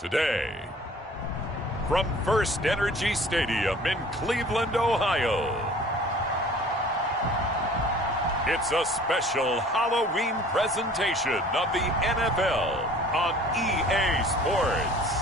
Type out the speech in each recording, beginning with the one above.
Today, from First Energy Stadium in Cleveland, Ohio, it's a special Halloween presentation of the NFL on EA Sports.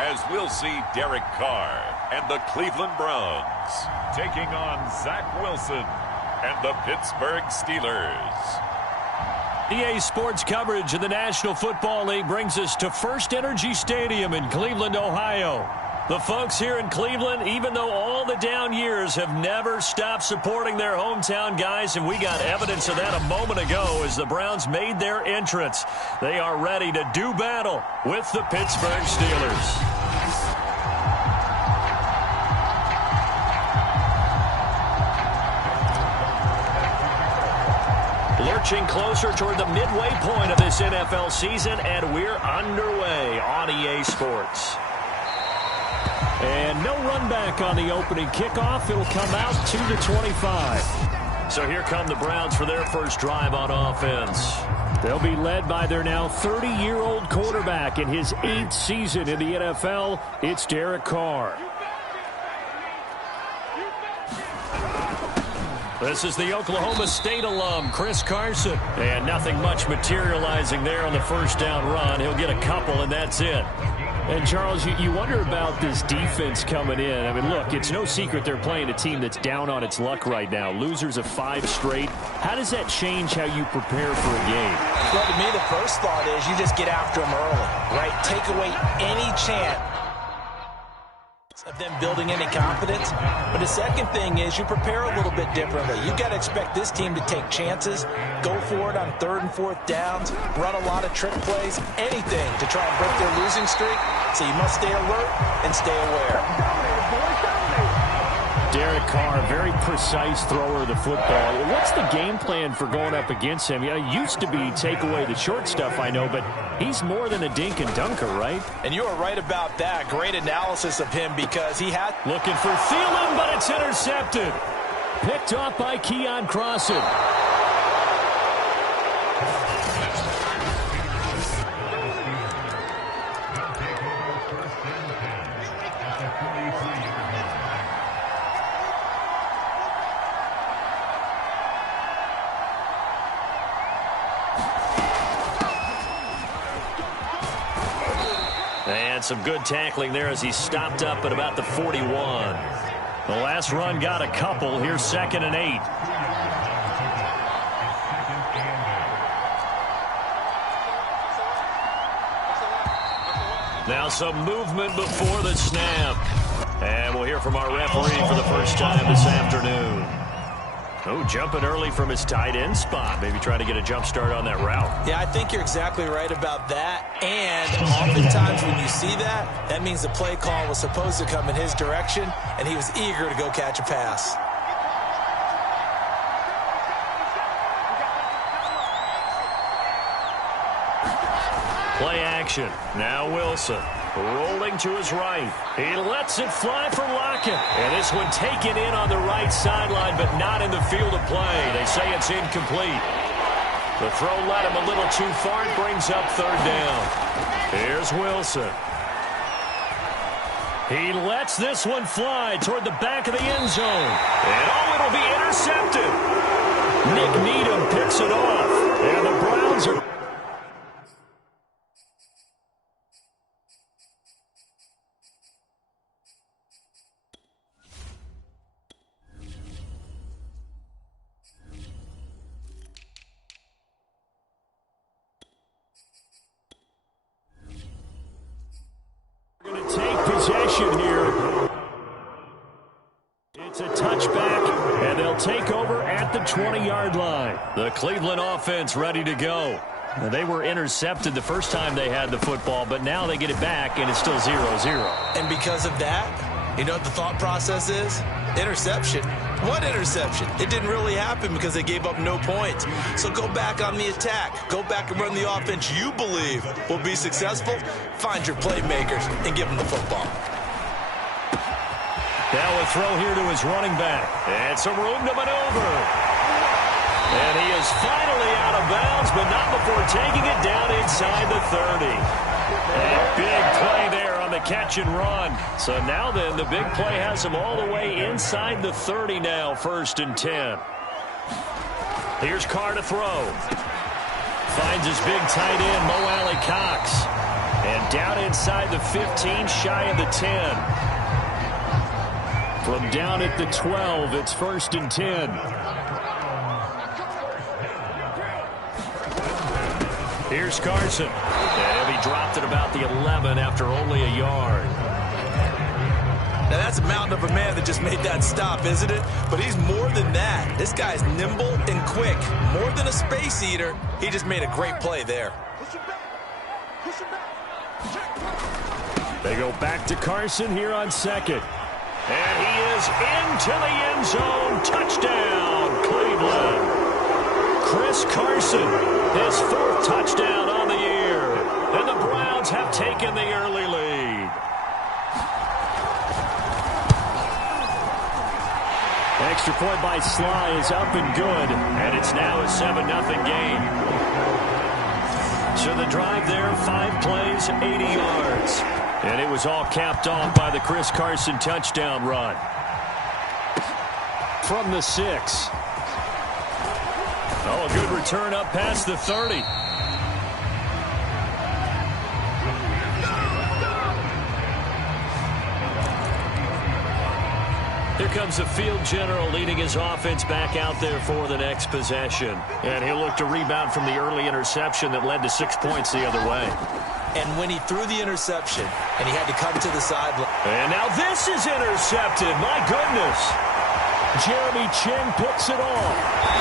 As we'll see Derek Carr and the Cleveland Browns taking on Zach Wilson and the Pittsburgh Steelers. EA Sports coverage of the National Football League brings us to First Energy Stadium in Cleveland, Ohio. The folks here in Cleveland, even though all the down years, have never stopped supporting their hometown guys, and we got evidence of that a moment ago as the Browns made their entrance. They are ready to do battle with the Pittsburgh Steelers. Lurching closer toward the midway point of this NFL season, and we're underway on EA Sports. And no run back on the opening kickoff. It'll come out to the 25. So here come the Browns for their first drive on offense. They'll be led by their now 30-year-old quarterback in his 8th season in the NFL. It's Derek Carr. This is the Oklahoma State alum, Chris Carson. And nothing much materializing there on the first down run. He'll get a couple, and that's it. And, Charles, you wonder about this defense coming in. I mean, look, it's no secret they're playing a team that's down on its luck right now. Losers of 5 straight. How does that change how you prepare for a game? Well, to me, the first thought is you just get after them early, right? Take away any chance of them building any confidence. But the second thing is you prepare a little bit differently. You've got to expect this team to take chances, go for it on 3rd and 4th downs, run a lot of trick plays, anything to try and break their losing streak. So you must stay alert and stay aware. Derek Carr, very precise thrower of the football. What's the game plan for going up against him? You know, it used to be take away the short stuff, I know, but he's more than a dink and dunker, right? And you are right about that. Great analysis of him because he had... Looking for Thielen, but it's intercepted. Picked off by Keon Crossan. And some good tackling there as he stopped up at about the 41. The last run got a couple. Here's 2nd and 8. Now some movement before the snap. And we'll hear from our referee for the first time this afternoon. Oh, jumping early from his tight end spot. Maybe trying to get a jump start on that route. Yeah, I think you're exactly right about that. And oftentimes when you see that, that means the play call was supposed to come in his direction, and he was eager to go catch a pass. Play action. Now Wilson. Rolling to his right. He lets it fly for Lockett. And this one taken in on the right sideline, but not in the field of play. They say it's incomplete. The throw led him a little too far and brings up 3rd down. Here's Wilson. He lets this one fly toward the back of the end zone. And oh, it'll be intercepted. Nick Needham picks it off. And the Browns are... going to take possession here. It's a touchback, and they'll take over at the 20-yard line. The Cleveland offense ready to go. They were intercepted the first time they had the football, but now they get it back, and it's still 0-0. And because of that, you know what the thought process is? Interception? What interception? It didn't really happen because they gave up no points. So go back on the attack. Go back and run the offense you believe will be successful. Find your playmakers and give them the football. Now a throw here to his running back. And some room to maneuver. And he is finally out of bounds, but not before taking it down inside the 30. A big play there on the catch and run. So now then, the big play has him all the way inside the 30 now, 1st and 10. Here's Carr to throw. Finds his big tight end, Mo Alley-Cox. And down inside the 15, shy of the 10. From down at the 12, it's 1st and 10. Here's Carson. And he dropped it about the 11 after only a yard. Now that's a mountain of a man that just made that stop, isn't it? But he's more than that. This guy's nimble and quick. More than a space eater. He just made a great play there. They go back to Carson here on 2nd. And he is into the end zone. Touchdown, Cleveland. Chris Carson, his 4th touchdown on the year. And the Browns have taken the early lead. Extra point by Sly is up and good. And it's now a 7-0 game. So the drive there, 5 plays, 80 yards. And it was all capped off by the Chris Carson touchdown run. From the 6. Oh, a good return up past the 30. Here comes the field general leading his offense back out there for the next possession. And he'll look to rebound from the early interception that led to 6 points the other way. And when he threw the interception and he had to come to the sideline. And now this is intercepted. My goodness. Jeremy Chinn picks it off.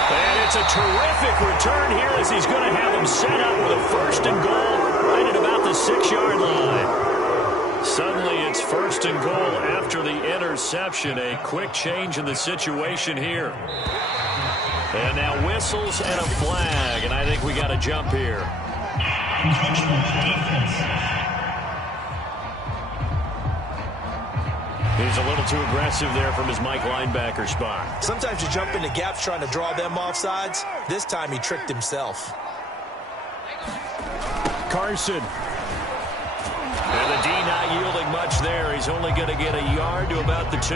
And it's a terrific return here as he's going to have him set up with a 1st and goal right at about the 6-yard line. Suddenly it's 1st and goal after the interception. A quick change in the situation here. And now whistles and a flag. And I think we got a jump here. He's a little too aggressive there from his Mike linebacker spot. Sometimes you jump into gaps trying to draw them off sides. This time he tricked himself. Carson. And the D not yielding much there. He's only going to get a yard to about the 2.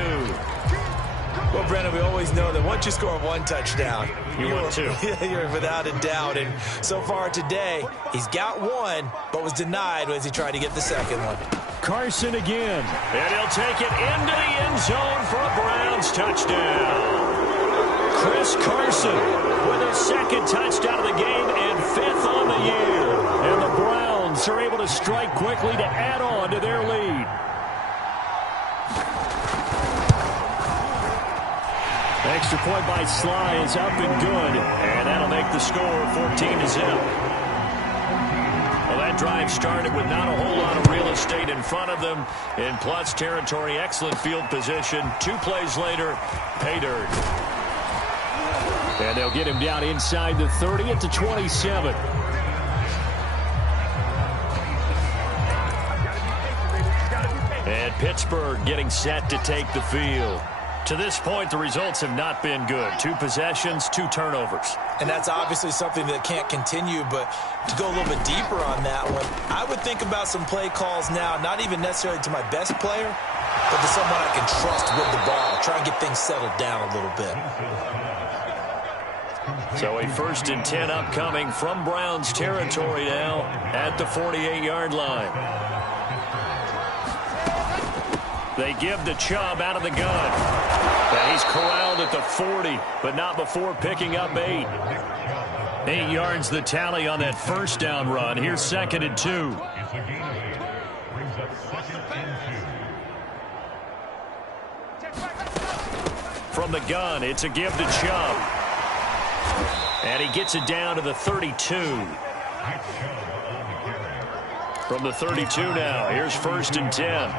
Well, Brandon, we always know that once you score 1 touchdown, you're 2. You're without a doubt. And so far today, he's got 1, but was denied as he tried to get the 2nd one. Carson again. And he'll take it into the end zone for a Browns touchdown. Chris Carson with his 2nd touchdown of the game and 5th on the year. And the Browns are able to strike quickly to add on to their lead. Extra point by Sly is up and good. And that'll make the score 14-0. Well, that drive started with not a whole lot of real estate in front of them. In plus territory, excellent field position. 2 plays later, pay dirt. And they'll get him down inside the 30 at the 27. And Pittsburgh getting set to take the field. To this point, the results have not been good. 2 possessions, 2 turnovers. And that's obviously something that can't continue, but to go a little bit deeper on that one, I would think about some play calls now, not even necessarily to my best player, but to someone I can trust with the ball. Try and get things settled down a little bit. So a 1st and 10 upcoming from Browns territory now at the 48-yard line. They give to Chubb out of the gun. And he's corralled at the 40, but not before picking up 8. 8 yards the tally on that 1st down run. Here's 2nd and 2. From the gun, it's a give to Chubb. And he gets it down to the 32. From the 32 now, here's 1st and 10.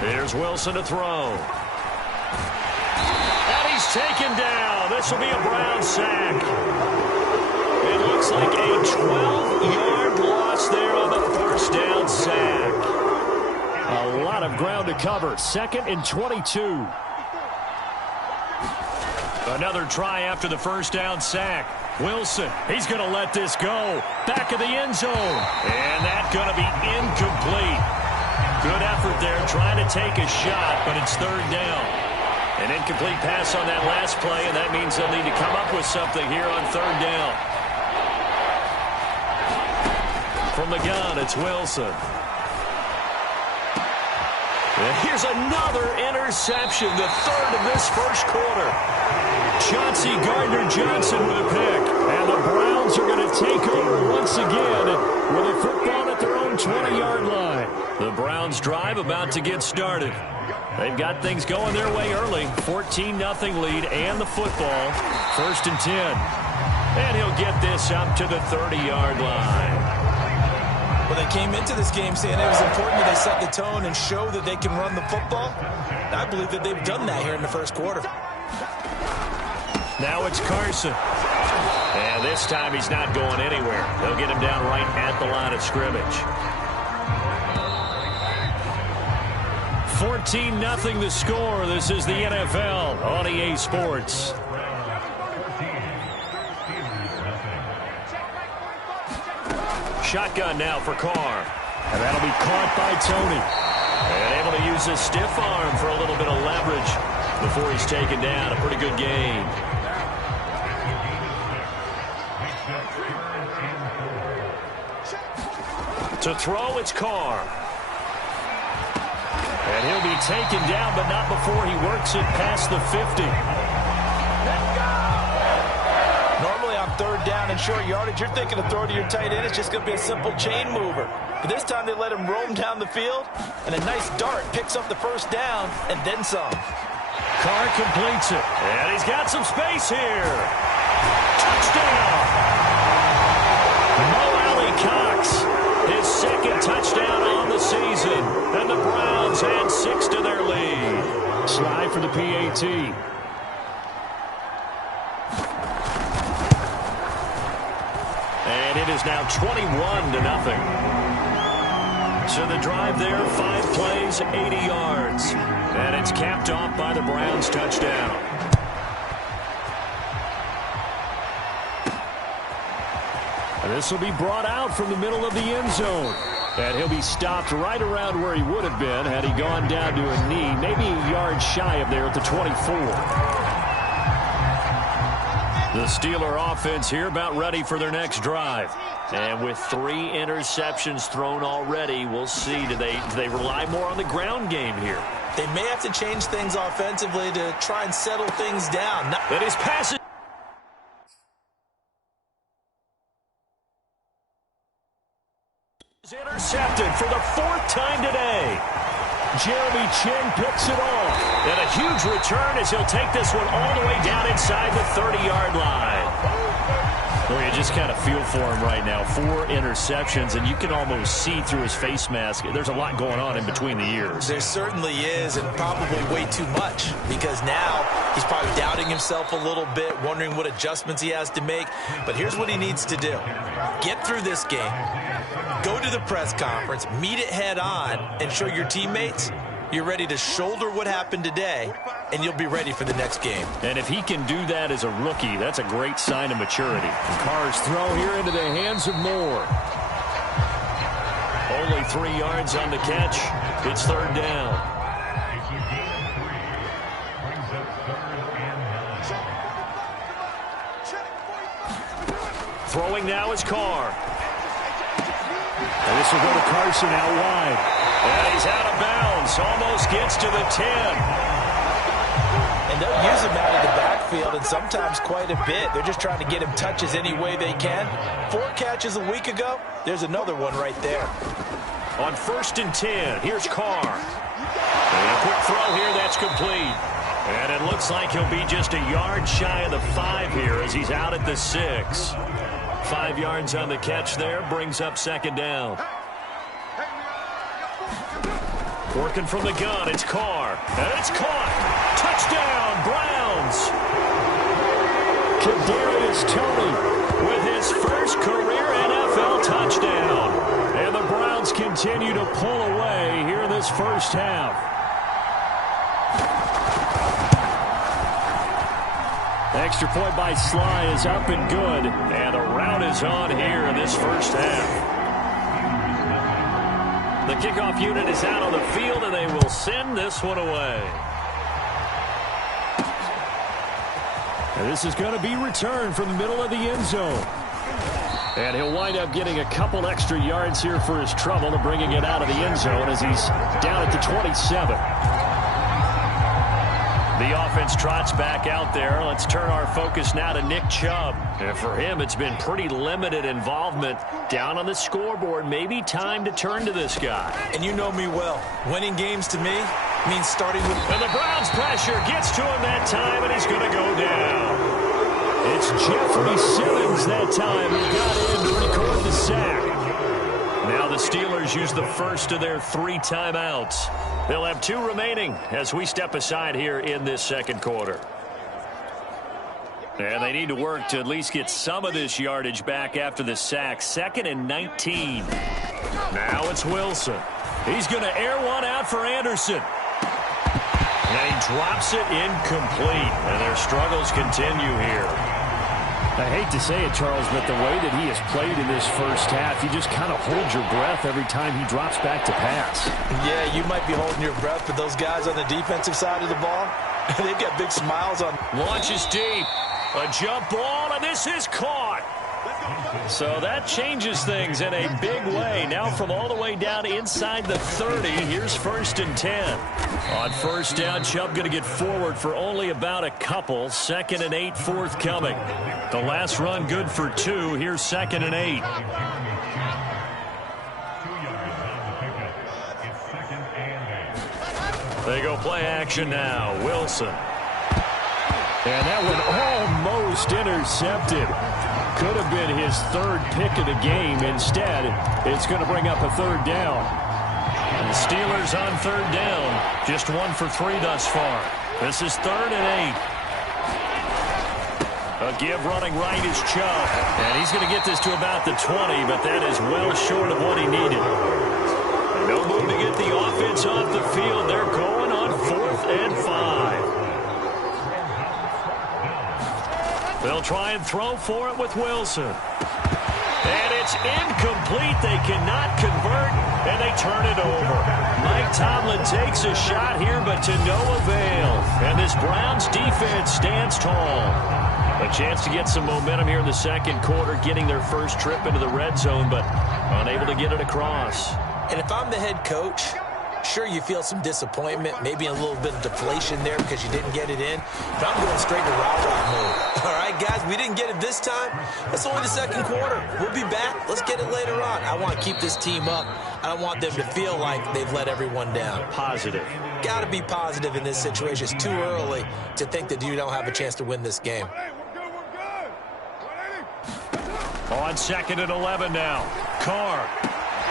Here's Wilson to throw. And he's taken down. This will be a Brown sack. It looks like a 12-yard loss there on the first down sack. A lot of ground to cover. 2nd and 22. Another try after the first down sack. Wilson, he's going to let this go. Back of the end zone. And that's going to be incomplete. Good effort there trying to take a shot, but it's 3rd down. An incomplete pass on that last play, and that means they'll need to come up with something here on 3rd down. From the gun, it's Wilson. And here's another interception, the 3rd of this first quarter. Chauncey Gardner-Johnson with a pick. And the Browns are going to take over once again with a football at their own 20-yard line. The Browns drive about to get started. They've got things going their way early. 14-0 lead and the football. 1st and 10. And he'll get this up to the 30-yard line. Well, they came into this game saying it was important that they set the tone and show that they can run the football. And I believe that they've done that here in the first quarter. Now it's Carson. And this time he's not going anywhere. They'll get him down right at the line of scrimmage. 14-0 the score. This is the NFL on EA Sports. Shotgun now for Carr. And that'll be caught by Tony. And able to use his stiff arm for a little bit of leverage before he's taken down. A pretty good game. To throw, it's Carr. And he'll be taken down, but not before he works it past the 50. Normally on 3rd down and short yardage, you're thinking of throw to your tight end. It's just going to be a simple chain mover. But this time they let him roam down the field, and a nice dart picks up the first down and then some. Carr completes it. And he's got some space here. Touchdown! Mo Alley-Cox. His 2nd touchdown on the season. And the Browns add 6 to their lead. Slide for the PAT. And it is now 21-0. So the drive there, 5 plays, 80 yards. And it's capped off by the Browns touchdown. And this will be brought out from the middle of the end zone. And he'll be stopped right around where he would have been had he gone down to a knee, maybe a yard shy of there at the 24. The Steeler offense here about ready for their next drive. And with 3 interceptions thrown already, we'll see. Do they rely more on the ground game here? They may have to change things offensively to try and settle things down. That is passes. Intercepted for the 4th time today. Jeremy Chinn picks it off. And a huge return as he'll take this one all the way down inside the 30-yard line. Well, you just kind of feel for him right now. 4 interceptions, and you can almost see through his face mask. There's a lot going on in between the ears. There certainly is, and probably way too much, because now he's probably doubting himself a little bit, wondering what adjustments he has to make. But here's what he needs to do. Get through this game. Go to the press conference, meet it head on, and show your teammates you're ready to shoulder what happened today, and you'll be ready for the next game. And if he can do that as a rookie, that's a great sign of maturity. Carr's throw here into the hands of Moore. Only 3 yards on the catch. It's 3rd down. Throwing now is Carr. And this will go to Carson out wide. And he's out of bounds. Almost gets to the 10. And they'll use him out of the backfield, and sometimes quite a bit. They're just trying to get him touches any way they can. 4 catches a week ago. There's another one right there. On 1st and 10, here's Carr. And a quick throw here, that's complete. And it looks like he'll be just a yard shy of the 5 here as he's out at the 6. 5 yards on the catch there, brings up 2nd down. Working from the gun, it's Carr. And it's caught. Touchdown, Browns. Kadarius Toney with his first career NFL touchdown. And the Browns continue to pull away here in this first half. Extra point by Sly is up and good. And a rout is on here in this first half. The kickoff unit is out on the field, and they will send this one away. And this is going to be returned from the middle of the end zone. And he'll wind up getting a couple extra yards here for his trouble and bringing it out of the end zone as he's down at the 27. The offense trots back out there. Let's turn our focus now to Nick Chubb. And for him, it's been pretty limited involvement down on the scoreboard. Maybe time to turn to this guy. And you know me well. Winning games to me means starting with... And the Browns pressure gets to him that time, and he's going to go down. It's Jeffrey Simmons that time who got in to record the sack. Now the Steelers use the first of their 3 timeouts. They'll have 2 remaining as we step aside here in this second quarter. And they need to work to at least get some of this yardage back after the sack. 2nd and 19. Now it's Wilson. He's going to air one out for Anderson. And he drops it incomplete. And their struggles continue here. I hate to say it, Charles, but the way that he has played in this first half, you just kind of hold your breath every time he drops back to pass. Yeah, you might be holding your breath, but those guys on the defensive side of the ball, they've got big smiles on. Launches deep. A jump ball, and this is caught. So that changes things in a big way. Now from all the way down inside the 30, here's 1st and 10. On first down, Chubb going to get forward for only about a couple. 2nd and 8 forthcoming. The last run good for 2. Here's 2nd and 8. They go play action now. Wilson. And that one almost intercepted. Could have been his 3rd pick of the game. Instead, it's going to bring up a 3rd down. And the Steelers on 3rd down. Just 1 for 3 thus far. This is 3rd and 8. A give running right is Chubb. And he's going to get this to about the 20, but that is well short of what he needed. No move to get the offense off the field. They're going on 4th and 5. They'll try and throw for it with Wilson. And it's incomplete. They cannot convert, and they turn it over. Mike Tomlin takes a shot here, but to no avail. And this Browns defense stands tall. A chance to get some momentum here in the second quarter, getting their first trip into the red zone, but unable to get it across. And if I'm the head coach, sure, you feel some disappointment, maybe a little bit of deflation there because you didn't get it in. But I'm going straight to rah-rah mode. All right, guys, we didn't get it this time. It's only the second quarter. We'll be back. Let's get it later on. I want to keep this team up. I don't want them to feel like they've let everyone down. Positive. Got to be positive in this situation. It's too early to think that you don't have a chance to win this game. On 2nd and 11 now. Carr.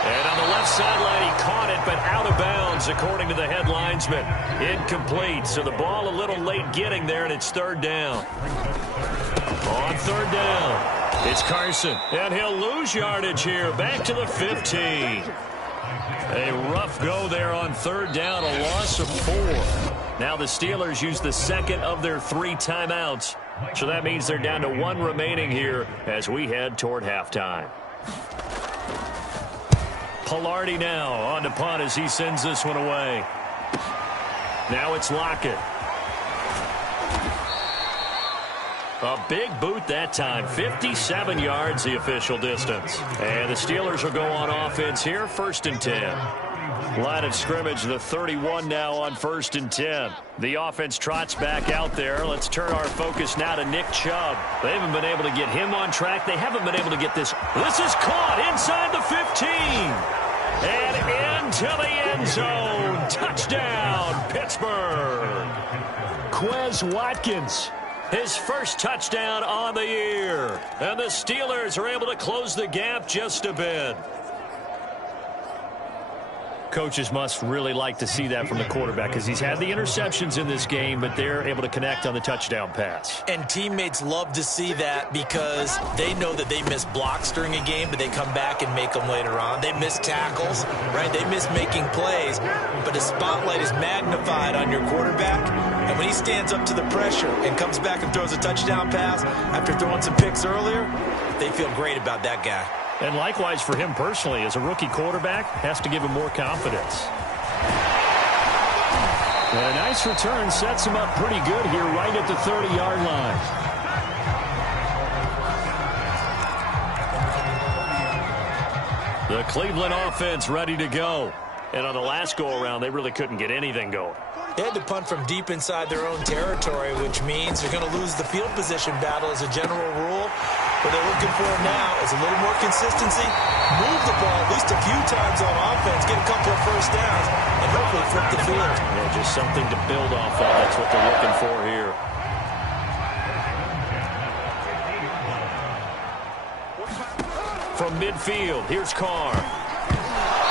And on the left sideline, he caught it, but out of bounds, according to the head linesman. Incomplete, so the ball a little late getting there, and it's 3rd down. On 3rd down, it's Carson, and he'll lose yardage here, back to the 15. A rough go there on 3rd down, a loss of 4. Now the Steelers use the 2nd of their 3 timeouts, so that means they're down to 1 remaining here as we head toward halftime. Pilardi now on to punt as he sends this one away. Now it's Lockett. A big boot that time. 57 yards the official distance. And the Steelers will go on offense here. 1st and 10. Line of scrimmage, the 31 now on 1st and 10. The offense trots back out there. Let's turn our focus now to Nick Chubb. They haven't been able to get him on track. They haven't been able to get this. This is caught inside the 15. And into the end zone. Touchdown, Pittsburgh. Quez Watkins, his first touchdown on the year. And the Steelers are able to close the gap just a bit. Coaches must really like to see that from the quarterback because he's had the interceptions in this game, but they're able to connect on the touchdown pass. And teammates love to see that because they know that they miss blocks during a game, but they come back and make them later on. They miss tackles, right? They miss making plays, but the spotlight is magnified on your quarterback. And when he stands up to the pressure and comes back and throws a touchdown pass after throwing some picks earlier, they feel great about that guy. And likewise for him personally, as a rookie quarterback, has to give him more confidence. And a nice return sets him up pretty good here right at the 30-yard line. The Cleveland offense ready to go. And on the last go-around, they really couldn't get anything going. They had to punt from deep inside their own territory, which means they're going to lose the field position battle as a general rule. What they're looking for now is a little more consistency, move the ball at least a few times on offense, get a couple of first downs, and hopefully flip the field. Yeah, just something to build off of. That's what they're looking for here. From midfield, here's Carr.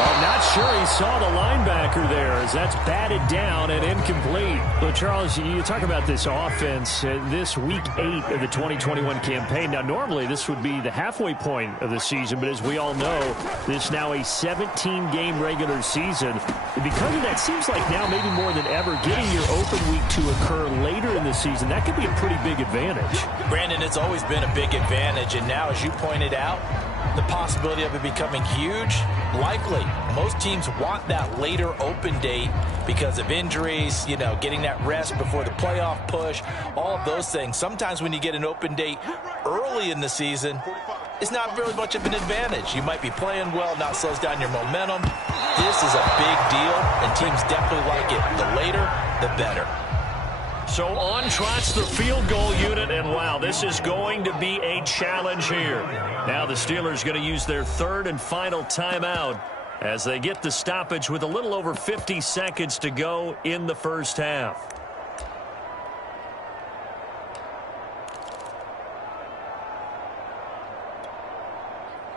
I'm not sure he saw the linebacker there as that's batted down and incomplete. Well, Charles, you talk about this offense, this week 8 of the 2021 campaign. Now, normally this would be the halfway point of the season, but as we all know, this is now a 17-game regular season. And because of that, seems like now maybe more than ever, getting your open week to occur later in the season, that could be a pretty big advantage. Brandon, it's always been a big advantage, and now, as you pointed out, the possibility of it becoming huge, likely. Most teams want that later open date because of injuries, you know, getting that rest before the playoff push, all of those things. Sometimes when you get an open date early in the season, it's not really much of an advantage. You might be playing well, not slows down your momentum. This is a big deal, and teams definitely like it. The later, the better. So on trots the field goal unit, and wow, this is going to be a challenge here. Now the Steelers going to use their third and final timeout as they get the stoppage with a little over 50 seconds to go in the first half.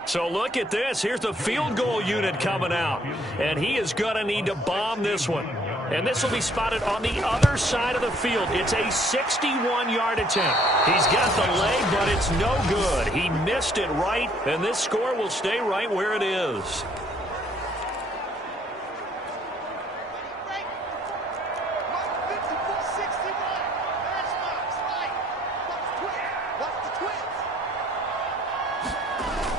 So look at this. Here's the field goal unit coming out. And he is going to need to bomb this one. And this will be spotted on the other side of the field. It's a 61-yard attempt. He's got the leg, but it's no good. He missed it right, and this score will stay right where it is.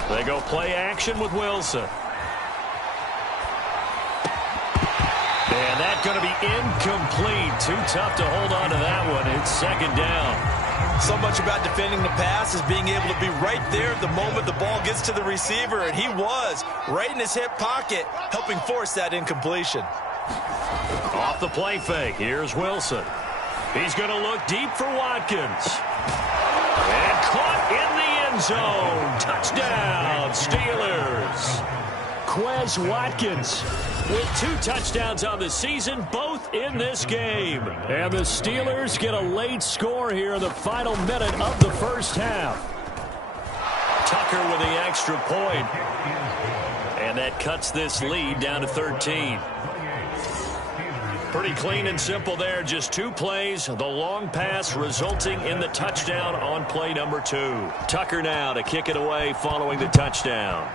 They go play action with Wilson. And that's going to be incomplete. Too tough to hold on to that one. It's second down. So much about defending the pass is being able to be right there at the moment the ball gets to the receiver, and he was right in his hip pocket, helping force that incompletion. Off the play fake, here's Wilson. He's going to look deep for Watkins. And caught in the end zone. Touchdown, Steelers. Quez Watkins with 2 touchdowns on the season, both in this game. And the Steelers get a late score here in the final minute of the first half. Tucker with the extra point. And that cuts this lead down to 13. Pretty clean and simple there. Just 2 plays. The long pass resulting in the touchdown on play number 2. Tucker now to kick it away following the touchdown.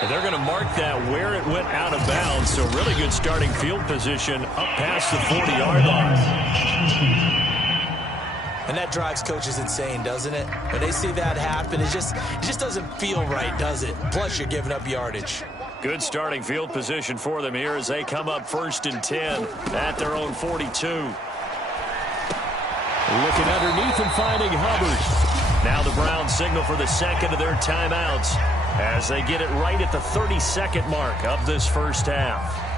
And they're going to mark that where it went out of bounds. So really good starting field position up past the 40-yard line. And that drives coaches insane, doesn't it? When they see that happen, it just doesn't feel right, does it? Plus, you're giving up yardage. Good starting field position for them here as they come up 1st and 10 at their own 42. Looking underneath and finding Hubbard. Now the Browns signal for the second of their timeouts as they get it right at the 32nd mark of this first half.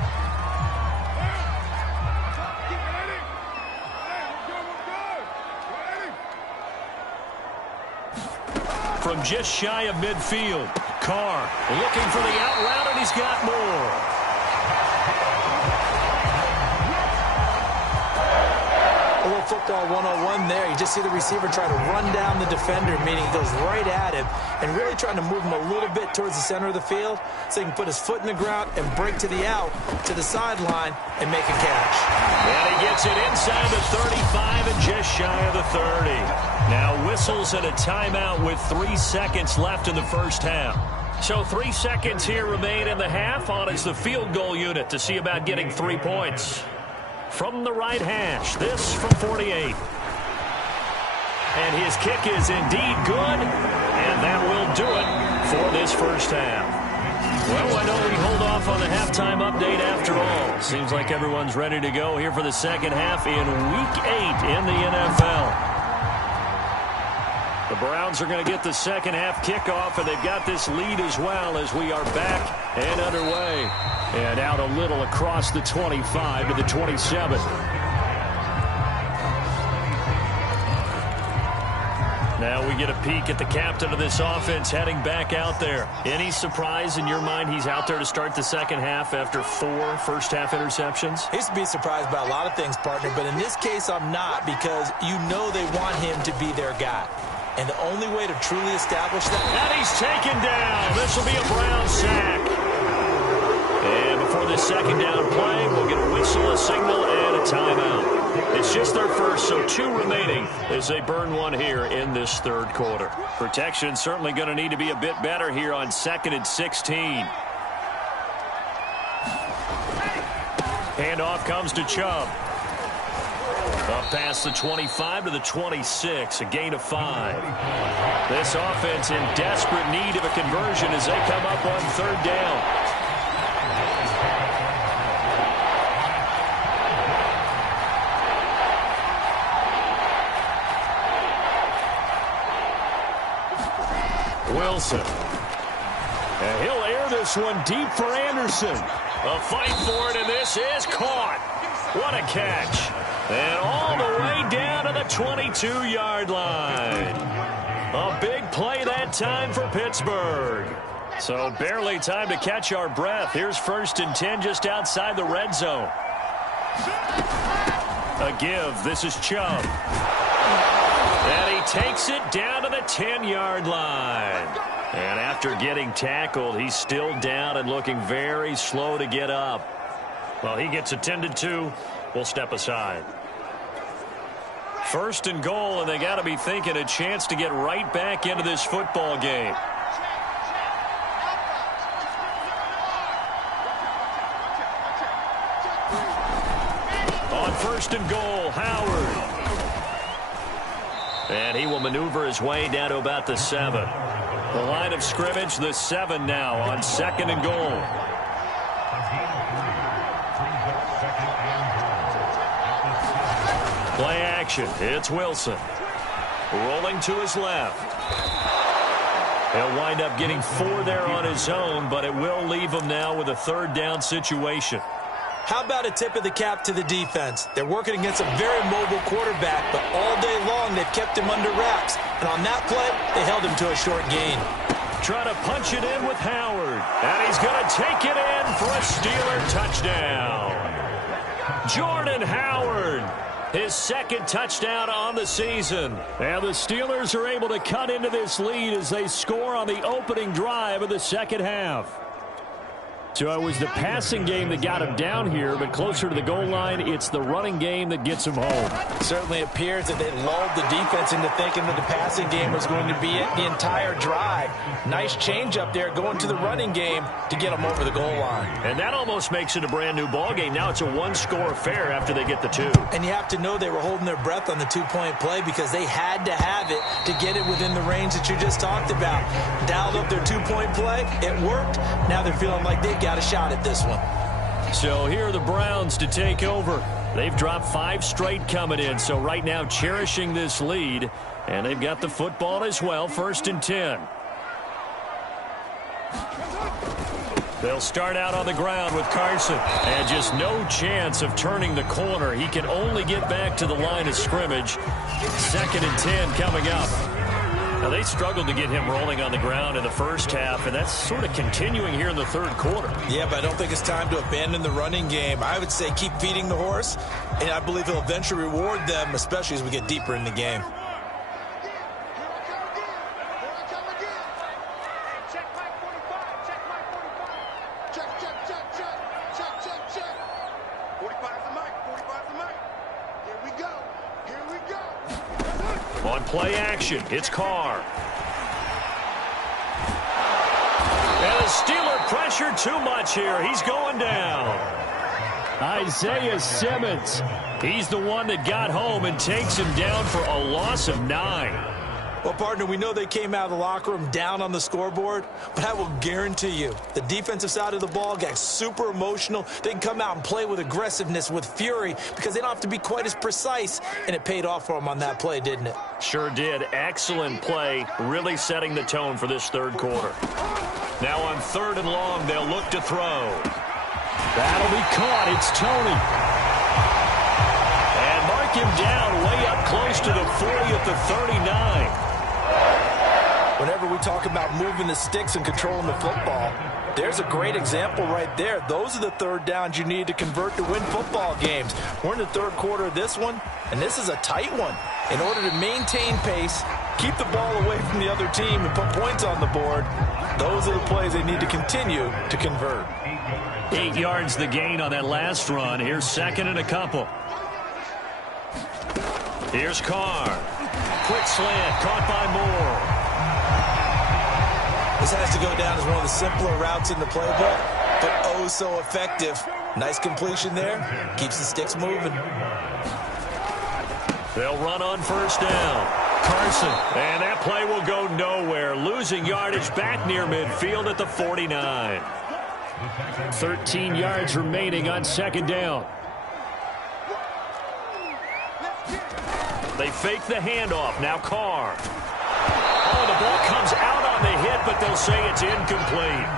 From just shy of midfield, Carr looking for the out route, and he's got more. A little football 101 there. You just see the receiver try to run down the defender, meaning he goes right at him and really trying to move him a little bit towards the center of the field so he can put his foot in the ground and break to the out, to the sideline, and make a catch. And he gets it inside the 35 and just shy of the 30. Now whistles and a timeout with 3 seconds left in the first half. So 3 seconds here remain in the half. On is the field goal unit to see about getting 3 points. From the right hash, this from 48. And his kick is indeed good, and that will do it for this first half. Well, why don't we hold off on the halftime update after all? Seems like everyone's ready to go here for the second half in Week 8 in the NFL. The Browns are going to get the second half kickoff, and they've got this lead as well as we are back and underway. And out a little across the 25 to the 27. Now we get a peek at the captain of this offense heading back out there. Any surprise in your mind he's out there to start the second half after 4 first-half interceptions? I used to be surprised by a lot of things, partner, but in this case I'm not, because you know they want him to be their guy. And the only way to truly establish that... And he's taken down. This will be a Brown sack. And before this second down play, we'll get a whistle, a signal, and a timeout. It's just their first, so 2 remaining as they burn 1 here in this third quarter. Protection certainly going to need to be a bit better here on 2nd and 16. Handoff comes to Chubb. Up past the 25 to the 26, a gain of 5. This offense in desperate need of a conversion as they come up on 3rd down. Wilson. And he'll air this one deep for Anderson. A fight for it, and this is caught. What a catch. And all the way down to the 22-yard line. A big play that time for Pittsburgh. So barely time to catch our breath. Here's 1st and 10 just outside the red zone. A give. This is Chubb. And he takes it down to the 10-yard line. And after getting tackled, he's still down and looking very slow to get up. Well, he gets attended to. We'll step aside. 1st and goal, and they got to be thinking a chance to get right back into this football game. On 1st and goal, Howard. And he will maneuver his way down to about the 7. The line of scrimmage, the 7 now on 2nd and goal. Play action. It's Wilson. Rolling to his left. He'll wind up getting 4 there on his own, but it will leave him now with a 3rd down situation. How about a tip of the cap to the defense? They're working against a very mobile quarterback, but all day long they've kept him under wraps. And on that play, they held him to a short gain. Trying to punch it in with Howard. And he's going to take it in for a Steeler touchdown. Jordan Howard. His 2nd touchdown on the season. And the Steelers are able to cut into this lead as they score on the opening drive of the second half. So it was the passing game that got him down here, but closer to the goal line, it's the running game that gets him home. It certainly appears that they lulled the defense into thinking that the passing game was going to be it the entire drive. Nice change up there going to the running game to get them over the goal line. And that almost makes it a brand new ball game. Now it's a 1-score affair after they get the 2. And you have to know they were holding their breath on the 2-point play because they had to have it to get it within the range that you just talked about. Dialed up their 2-point play. It worked. Now they're feeling like they've got a shot at this one. So here are the Browns to take over. They've dropped 5 straight coming in, so right now cherishing this lead, and they've got the football as well. 1st and 10. They'll start out on the ground with Carson, and just no chance of turning the corner. He can only get back to the line of scrimmage. 2nd and 10 coming up. Now, they struggled to get him rolling on the ground in the first half, and that's sort of continuing here in the third quarter. Yeah, but I don't think it's time to abandon the running game. I would say keep feeding the horse, and I believe he'll eventually reward them, especially as we get deeper in the game. On play action, it's Carr. And the Steeler pressure too much here. He's going down. Isaiah Simmons. He's the one that got home and takes him down for a loss of 9. Well, partner, we know they came out of the locker room down on the scoreboard, but I will guarantee you the defensive side of the ball got super emotional. They can come out and play with aggressiveness, with fury, because they don't have to be quite as precise, and it paid off for them on that play, didn't it? Sure did. Excellent play, really setting the tone for this third quarter. Now on 3rd and long, they'll look to throw. That'll be caught. It's Tony. And mark him down way up close to the 40 at the 39. Whenever we talk about moving the sticks and controlling the football, there's a great example right there. Those are the third downs you need to convert to win football games. We're in the third quarter of this one, and this is a tight one. In order to maintain pace, keep the ball away from the other team, and put points on the board, those are the plays they need to continue to convert. 8 yards the gain on that last run. Here's 2nd and a couple. Here's Carr. Quick slant, caught by Moore. This has to go down as one of the simpler routes in the playbook, but oh so effective. Nice completion there. Keeps the sticks moving. They'll run on 1st down. Carson, and that play will go nowhere. Losing yardage back near midfield at the 49. 13 yards remaining on 2nd down. They fake the handoff. Now Carr. Oh, the ball comes out on the hit, but they'll say it's incomplete.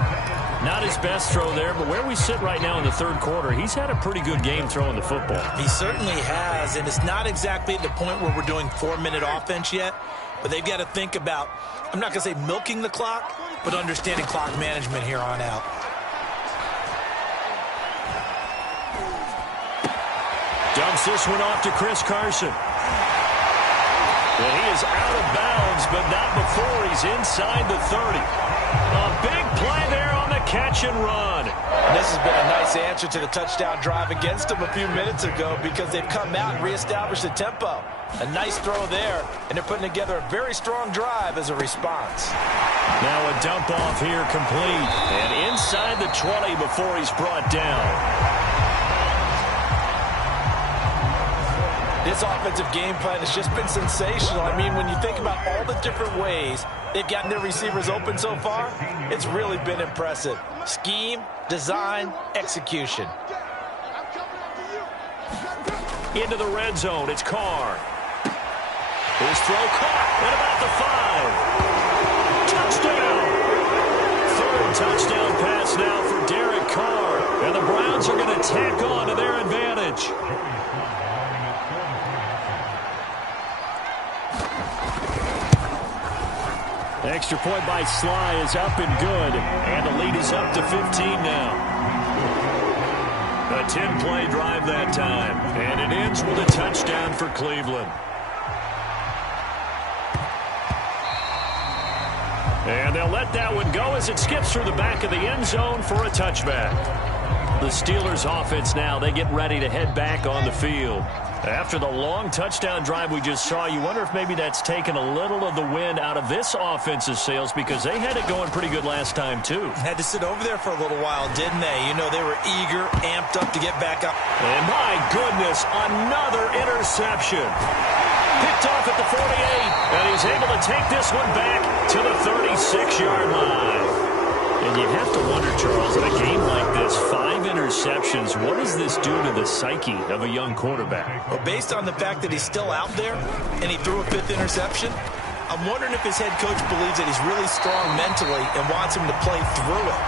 Not his best throw there, but where we sit right now in the third quarter, he's had a pretty good game throwing the football. He certainly has, and it's not exactly at the point where we're doing 4-minute offense yet, but they've got to think about, I'm not going to say milking the clock, but understanding clock management here on out. Dumps this one off to Chris Carson. And he is out of bounds, but not before he's inside the 30. A big play there on the catch and run. And this has been a nice answer to the touchdown drive against them a few minutes ago, because they've come out and reestablished the tempo. A nice throw there, and they're putting together a very strong drive as a response. Now a dump off here complete. And inside the 20 before he's brought down. This offensive game plan has just been sensational. I mean, when you think about all the different ways they've gotten their receivers open so far, it's really been impressive. Scheme, design, execution. Into the red zone, it's Carr. His throw caught. What about the 5? Touchdown! 3rd touchdown pass now for Derek Carr. And the Browns are going to tack on to their advantage. Extra point by Sly is up and good. And the lead is up to 15 now. A 10-play drive that time. And it ends with a touchdown for Cleveland. And they'll let that one go as it skips through the back of the end zone for a touchback. The Steelers offense now, they get ready to head back on the field. After the long touchdown drive we just saw, you wonder if maybe that's taken a little of the wind out of this offense's sails, because they had it going pretty good last time, too. Had to sit over there for a little while, didn't they? You know, they were eager, amped up to get back up. And my goodness, another interception. Picked off at the 48, and he's able to take this one back to the 36-yard line. And you have to wonder, Charles, in a game like this, 5 interceptions, what does this do to the psyche of a young quarterback? Well, based on the fact that he's still out there and he threw a 5th interception, I'm wondering if his head coach believes that he's really strong mentally and wants him to play through it.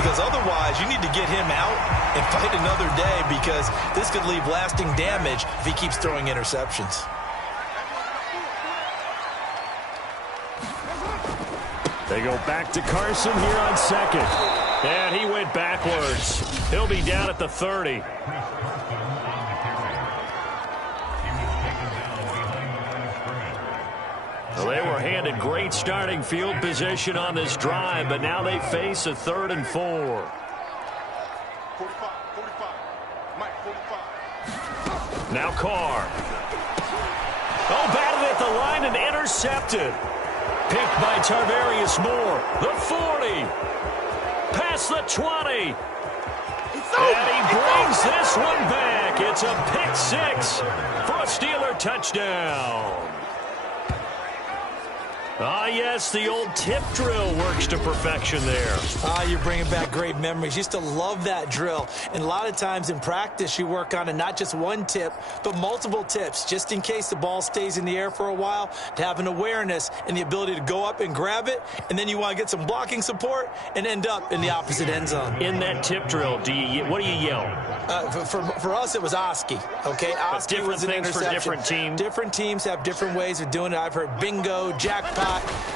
Because otherwise, you need to get him out and fight another day, because this could leave lasting damage if he keeps throwing interceptions. They go back to Carson here on second. And he went backwards. He'll be down at the 30. Well, they were handed great starting field position on this drive, but now they face a 3rd and 4. Now Carr. Oh, batted at the line and intercepted. Picked by Tarvarius Moore. The 40. Past the 20. And he brings this one back. It's a pick 6 for a Steeler touchdown. Ah, yes, the old tip drill works to perfection there. You're bringing back great memories. Used to love that drill. And a lot of times in practice, you work on it, not just one tip, but multiple tips, just in case the ball stays in the air for a while, to have an awareness and the ability to go up and grab it, and then you want to get some blocking support and end up in the opposite end zone. In that tip drill, what do you yell? For us, it was Oski. Okay, Oski was an interception. For different teams. Different teams have different ways of doing it. I've heard bingo, jackpot.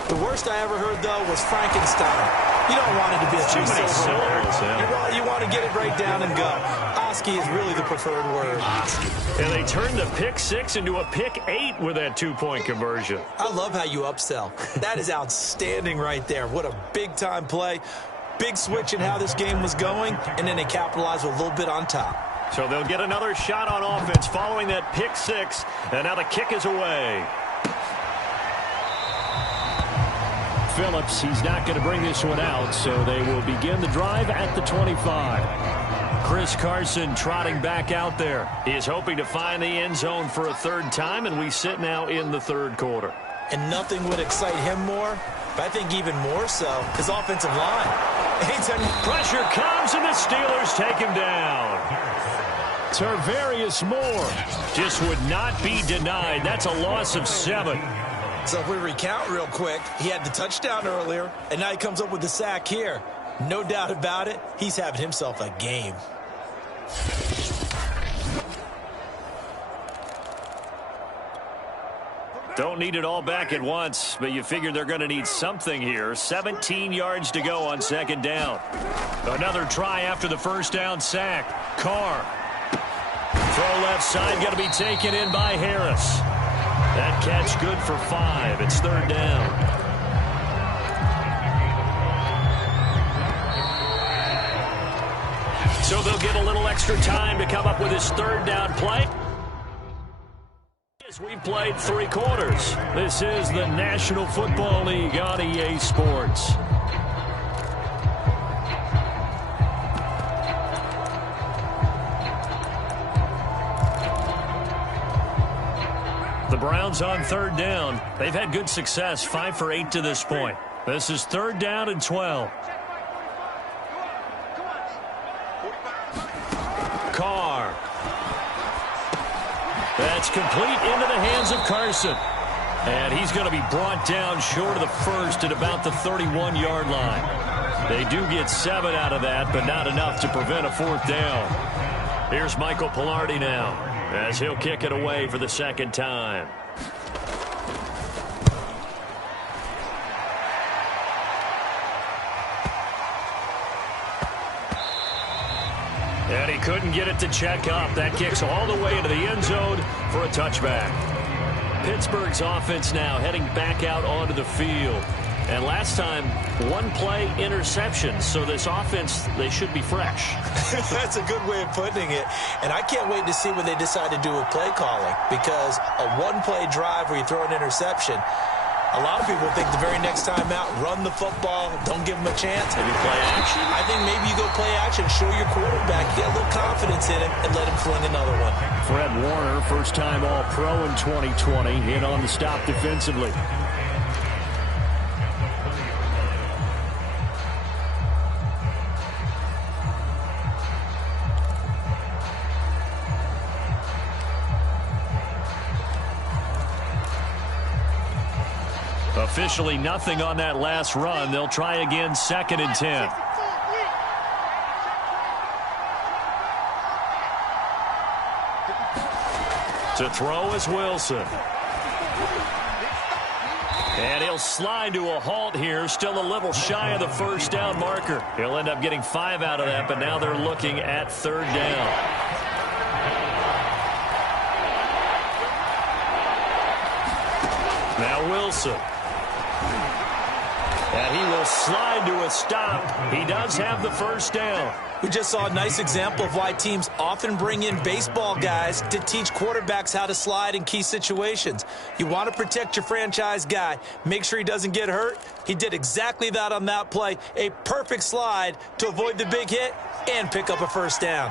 The worst I ever heard, though, was Frankenstein. You don't want it to be a too many syllables. You want to get it right down and go. Oski is really the preferred word. And they turned the pick 6 into a pick 8 with that 2-point conversion. I love how you upsell. That is outstanding right there. What a big-time play. Big switch in how this game was going, and then they capitalized with a little bit on top. So they'll get another shot on offense following that pick 6, and now the kick is away. Phillips, he's not going to bring this one out, so they will begin the drive at the 25. Chris Carson trotting back out there. He is hoping to find the end zone for a 3rd time, and we sit now in the 3rd quarter. And nothing would excite him more, but I think even more so, his offensive line. Anytime pressure comes, and the Steelers take him down. Tarvarius Moore just would not be denied. That's a loss of 7. So if we recount real quick, he had the touchdown earlier, and now he comes up with the sack here. No doubt about it, he's having himself a game. Don't need it all back at once, but you figure they're going to need something here. 17 yards to go on 2nd down. Another try after the 1st down sack. Carr. Throw left side, going to be taken in by Harris. That catch good for 5. It's 3rd down. So they'll get a little extra time to come up with his 3rd down play. As we've played 3 quarters, this is the National Football League on EA Sports. The Browns on 3rd down. They've had good success, 5 for 8 to this point. This is 3rd down and 12. Carr. That's complete into the hands of Carson. And he's going to be brought down short of the 1st at about the 31-yard line. They do get 7 out of that, but not enough to prevent a 4th down. Here's Michael Palardy now, as he'll kick it away for the 2nd time. And he couldn't get it to check up. That kicks all the way into the end zone for a touchback. Pittsburgh's offense now heading back out onto the field. And last time, 1-play interception. So this offense, they should be fresh. That's a good way of putting it. And I can't wait to see what they decide to do with play calling. Because a 1-play drive where you throw an interception, a lot of people think the very next time out, run the football, don't give them a chance. Maybe play action? I think maybe you go play action, show your quarterback, get a little confidence in him, and let him fling another one. Fred Warner, first-time All-Pro in 2020, in on the stop defensively. Officially nothing on that last run. They'll try again, 2nd and 10. To throw is Wilson. And he'll slide to a halt here, still a little shy of the first down marker. He'll end up getting 5 out of that, but now they're looking at 3rd down. Now Wilson. And he will slide to a stop. He does have the first down. We just saw a nice example of why teams often bring in baseball guys to teach quarterbacks how to slide in key situations. You want to protect your franchise guy. Make sure he doesn't get hurt. He did exactly that on that play. A perfect slide to avoid the big hit and pick up a first down.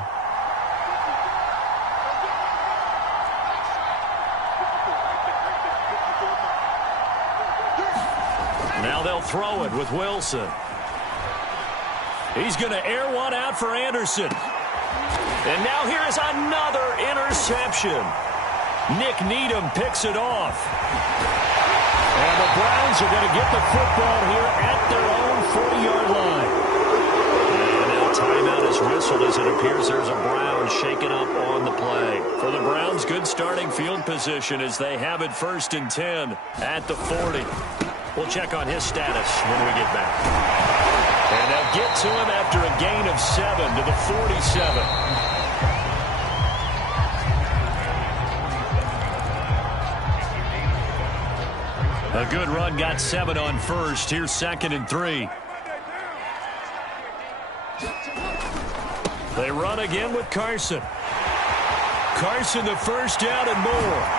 Now they'll throw it with Wilson. He's going to air one out for Anderson. And now here is another interception. Nick Needham picks it off. And the Browns are going to get the football here at their own 40-yard line. And now timeout is whistled as it appears there's a Brown shaken up on the play. For the Browns, good starting field position as they have it 1st and 10 at the 40. We'll check on his status when we get back. And they'll get to him after a gain of 7 to the 47. A good run, got 7 on first. Here's 2nd and 3. They run again with Carson. Carson the first down and more.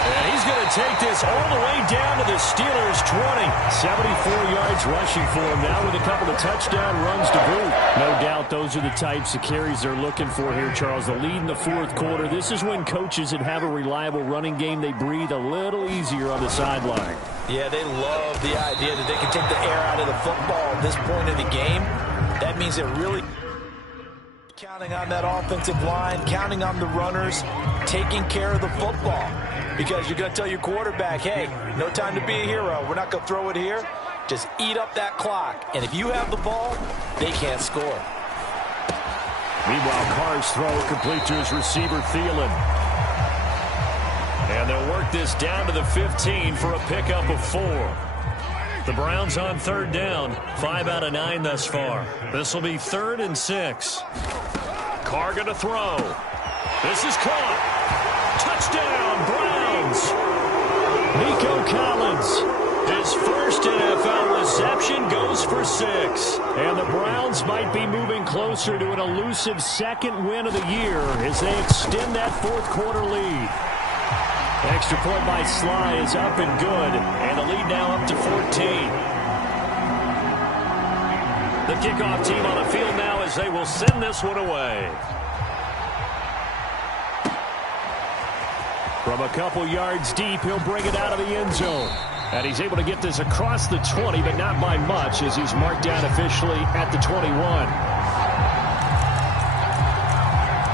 And he's going to take this all the way down to the Steelers' 20. 74 yards rushing for him now with a couple of touchdown runs to boot. No doubt those are the types of carries they're looking for here, Charles. The lead in the 4th quarter. This is when coaches that have a reliable running game, they breathe a little easier on the sideline. Yeah, they love the idea that they can take the air out of the football at this point of the game. That means they're really counting on that offensive line, counting on the runners, taking care of the football. Because you're going to tell your quarterback, hey, no time to be a hero. We're not going to throw it here. Just eat up that clock. And if you have the ball, they can't score. Meanwhile, Carr's throw complete to his receiver, Thielen. And they'll work this down to the 15 for a pickup of 4. The Browns on 3rd down. 5 out of 9 thus far. This will be 3rd and 6. Carr going to throw. This is caught. Touchdown, Browns. Nico Collins, his first NFL reception, goes for 6. And the Browns might be moving closer to an elusive 2nd win of the year as they extend that 4th quarter lead. Extra point by Sly is up and good, and the lead now up to 14. The kickoff team on the field now as they will send this one away. From a couple yards deep, he'll bring it out of the end zone. And he's able to get this across the 20, but not by much as he's marked down officially at the 21.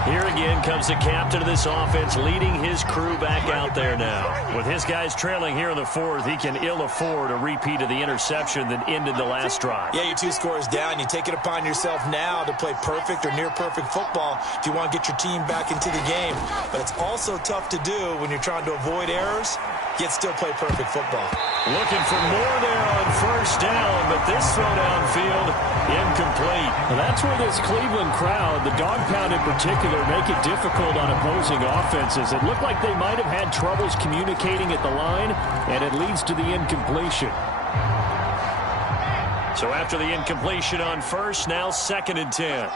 Here again comes the captain of this offense, leading his crew back out there now. With his guys trailing here in the 4th, he can ill afford a repeat of the interception that ended the last drive. Yeah, you're 2 scores down. You take it upon yourself now to play perfect or near-perfect football if you want to get your team back into the game. But it's also tough to do when you're trying to avoid errors, yet still play perfect football. Looking for more there on 1st down, but this throw downfield, incomplete. Well, that's where this Cleveland crowd, the dog pound in particular, make it difficult on opposing offenses. It looked like they might have had troubles communicating at the line, and it leads to the incompletion. So after the incompletion on 1st, now 2nd and 10.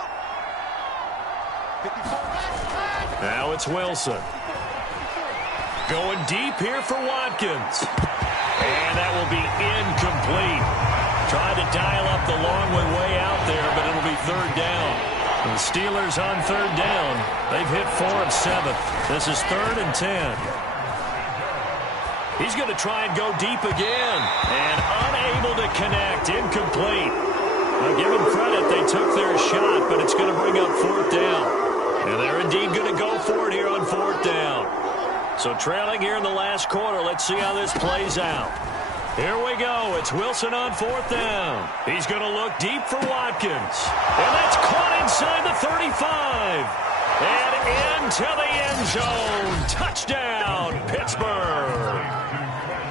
Now it's Wilson. Going deep here for Watkins. And that will be incomplete. Tried to dial up the long one way out there, but it'll be 3rd down. The Steelers on 3rd down. They've hit 4 of 7. This is 3rd and 10. He's going to try and go deep again. And unable to connect. Incomplete. Now give them credit. They took their shot, but it's going to bring up 4th down. And they're indeed going to go for it here on 4th down. So trailing here in the last quarter. Let's see how this plays out. Here we go. It's Wilson on 4th down. He's going to look deep for Watkins. And that's caught inside the 35. And into the end zone. Touchdown, Pittsburgh.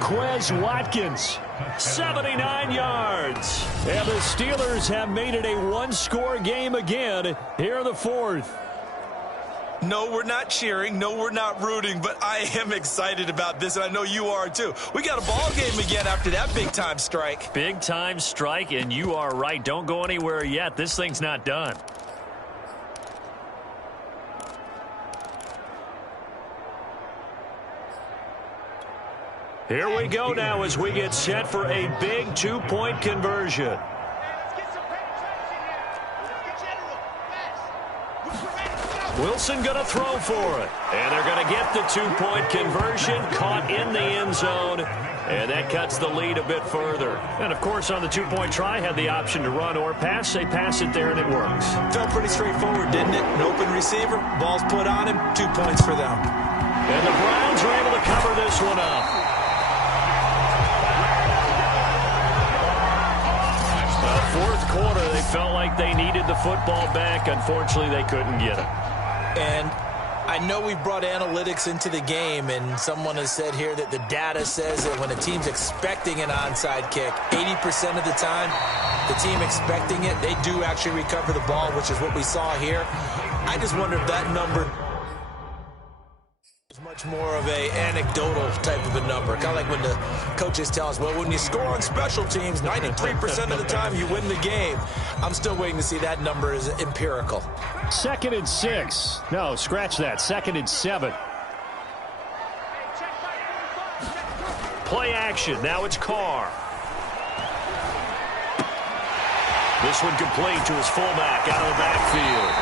Quez Watkins, 79 yards. And the Steelers have made it a one-score game again here in the fourth. No, we're not cheering. No, we're not rooting, but I am excited about this, and I know you are too. We got a ball game again after that big-time strike. Big-time strike, and you are right. Don't go anywhere yet. This thing's not done. Here we go now as we get set for a big two-point conversion. Wilson going to throw for it. And they're going to get the two-point conversion, caught in the end zone. And that cuts the lead a bit further. And, of course, on the two-point try, had the option to run or pass. They pass it there, and it works. Felt pretty straightforward, didn't it? An open receiver, ball's put on him, 2 points for them. And the Browns are able to cover this one up. Fourth quarter, they felt like they needed the football back. Unfortunately, they couldn't get it. And I know we brought analytics into the game, and someone has said here that the data says that when a team's expecting an onside kick, 80% of the time, the team expecting it, they do actually recover the ball, which is what we saw here. I just wonder if that number is much more of a anecdotal type of a number. Kind of like when the coaches tell us, well, when you score on special teams, 93% of the time you win the game. I'm still waiting to see that number is empirical. 2nd and 6. No, scratch that. 2nd and 7. Play action. Now it's Carr. This one complete to his fullback out of the backfield.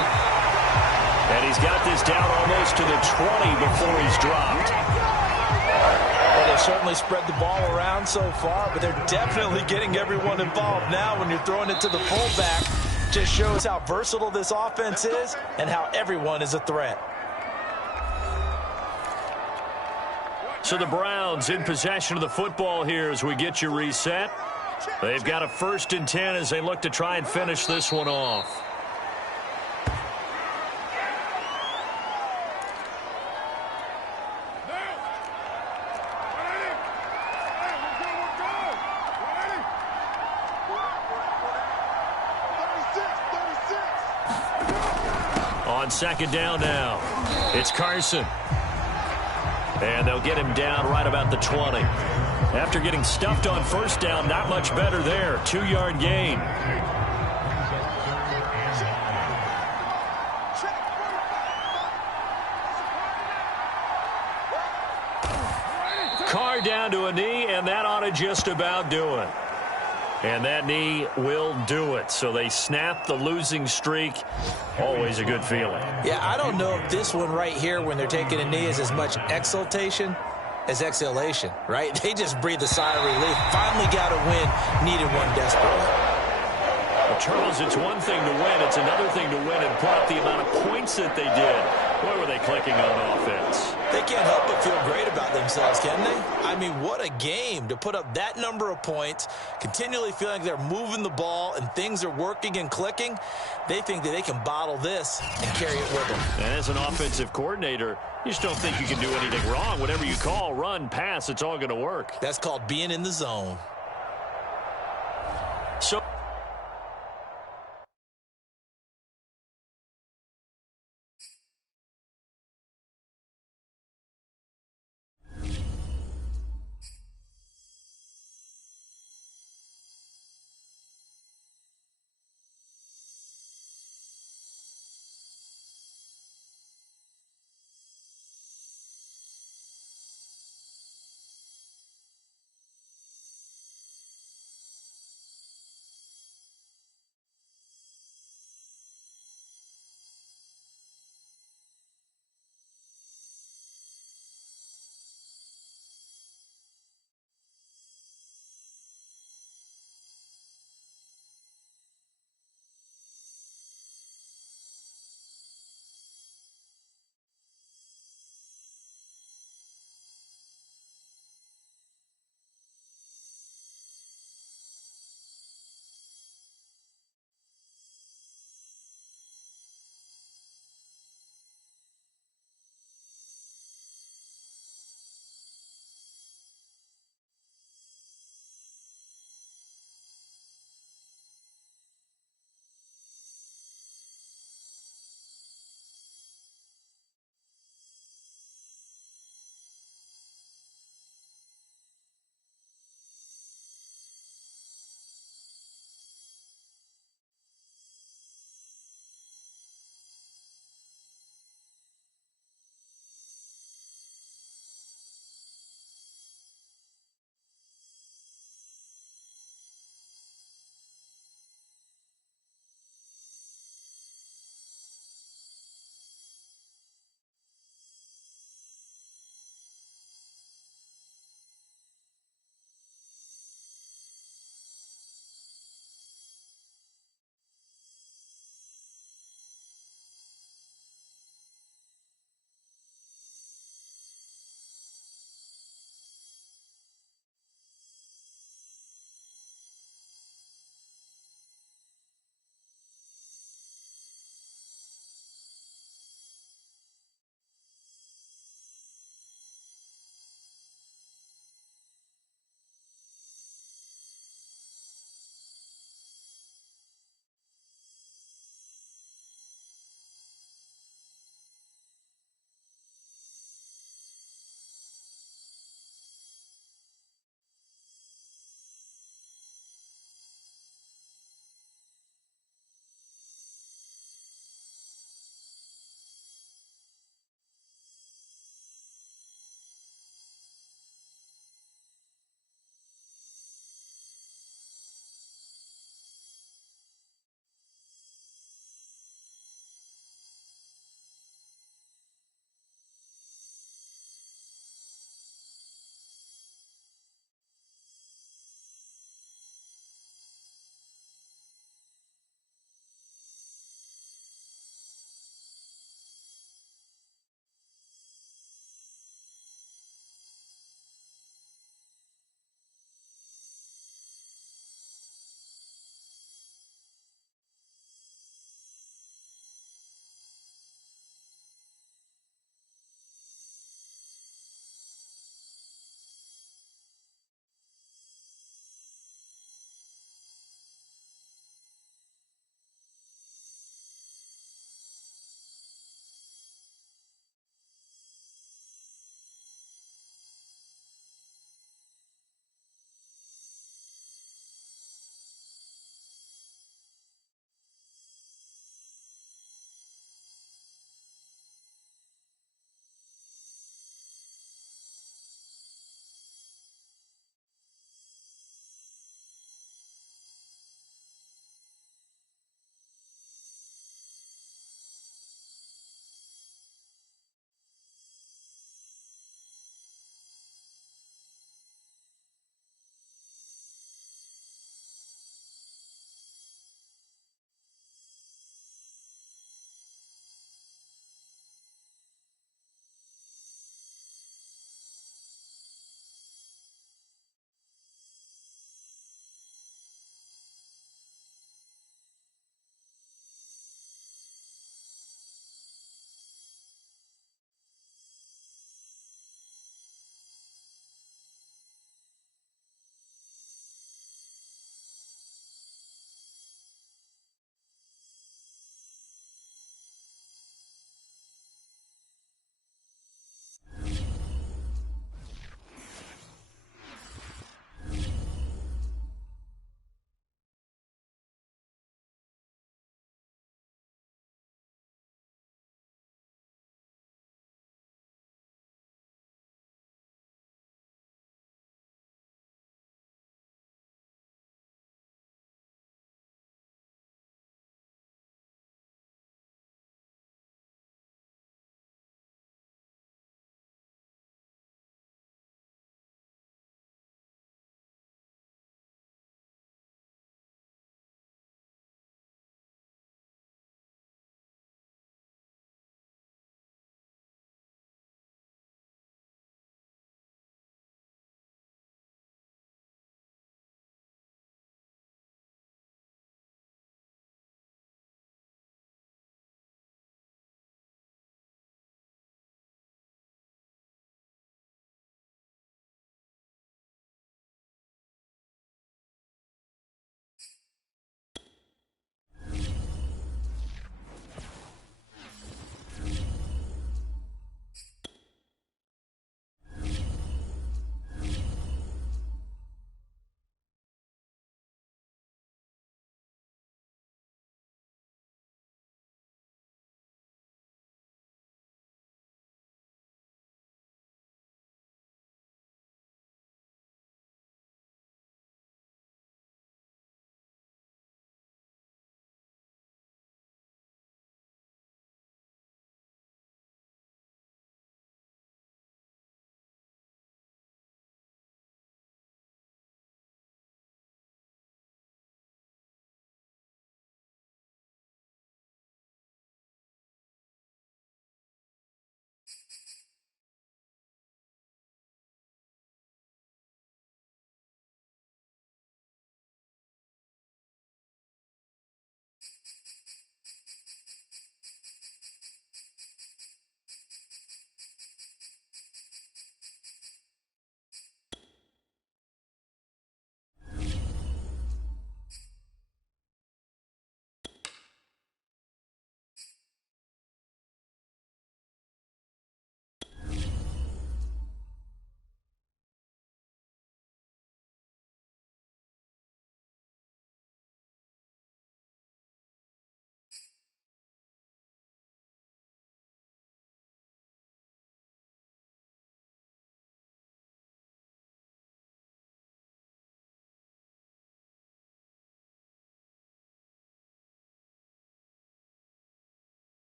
And he's got this down almost to the 20 before he's dropped. Well, they've certainly spread the ball around so far, but they're definitely getting everyone involved now when you're throwing it to the fullback. Just shows how versatile this offense is and how everyone is a threat. So the Browns in possession of the football here as we get you reset. They've got a 1st and 10 as they look to try and finish this one off. On 2nd down now, it's Carson. And they'll get him down right about the 20. After getting stuffed on 1st down, not much better there. 2-yard gain. Carr down to a knee, and that ought to just about do it. And that knee will do it. So they snap the losing streak. Always a good feeling. Yeah, I don't know if this one right here when they're taking a knee is as much exultation as exhalation, right? They just breathe a sigh of relief. Finally got a win. Needed one desperately. Well, Charles, it's one thing to win. It's another thing to win and put up the amount of points that they did. Boy, were they clicking on offense. They can't help but feel great about themselves, can they? I mean, what a game to put up that number of points, continually feeling like they're moving the ball and things are working and clicking. They think that they can bottle this and carry it with them. And as an offensive coordinator, you just don't think you can do anything wrong. Whatever you call, run, pass, it's all going to work. That's called being in the zone. So